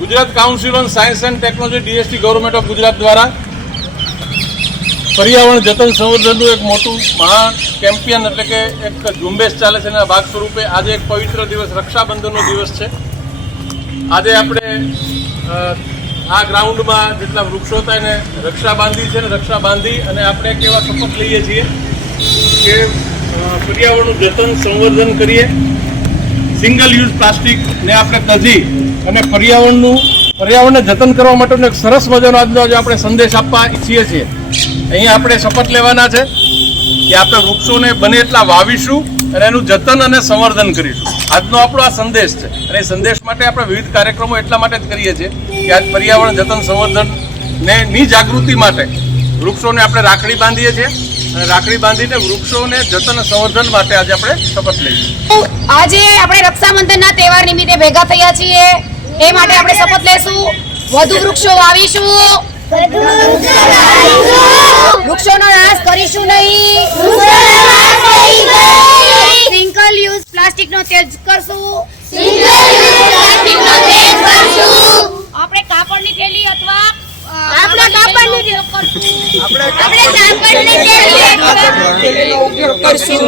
Gujarat council on science and technology DST government of Gujarat દ્વારા પર્યાવરણ જતન સંવર્ધનનું એક મોટું મહા કેમ્પિયન એટલે કે એક ઝુંબેશ ચાલે છે. એના ભાગ સ્વરૂપે આજે એક પવિત્ર દિવસ રક્ષાબંધનનો દિવસ છે. આજે આપણે આ ગ્રાઉન્ડમાં જેટલા વૃક્ષો હતા એને રક્ષા બાંધી છે ને રક્ષા બાંધી અને આપણે એક એવા શપથ લઈએ છીએ કે પર્યાવરણનું જતન સંવર્ધન કરીએ, સિંગલ યુઝ પ્લાસ્ટિકને આપણે તજી અને પર્યાવરણને જતન કરવા માટેનો એક સરસ મજાનો આજનો આપણે સંદેશ આપવા ઈચ્છીએ છીએ. અહીંયા આપણે શપથ લેવાના છે કે આપણે વૃક્ષોને બને એટલા વાવીશું અને એનું જતન અને સંવર્ધન કરીશું. આજનો આપણો આ સંદેશ છે અને એ સંદેશ માટે આપણે વિવિધ કાર્યક્રમો એટલા માટે જ કરીએ છીએ કે આજ પર્યાવરણ જતન સંવર્ધનની જાગૃતિ માટે વૃક્ષોને આપણે રાખડી બાંધીએ છીએ અને રાખડી બાંધીને વૃક્ષોને જતન સંવર્ધન માટે આજે આપણે શપથ લઈશું. આજે આપણે રક્ષાબંધનના તહેવાર નિમિત્તે ભેગા થયા છીએ એ માટે આપણે શપથ લેશું. વધુ વૃક્ષો વાવીશું, વૃક્ષોનો નાશ કરીશું નહીં, સિંગલ યુઝ પ્લાસ્ટિકનો ત્યાગ કરશું, આપણે કાપડની થેલી અથવા ઉપયોગ કરશું.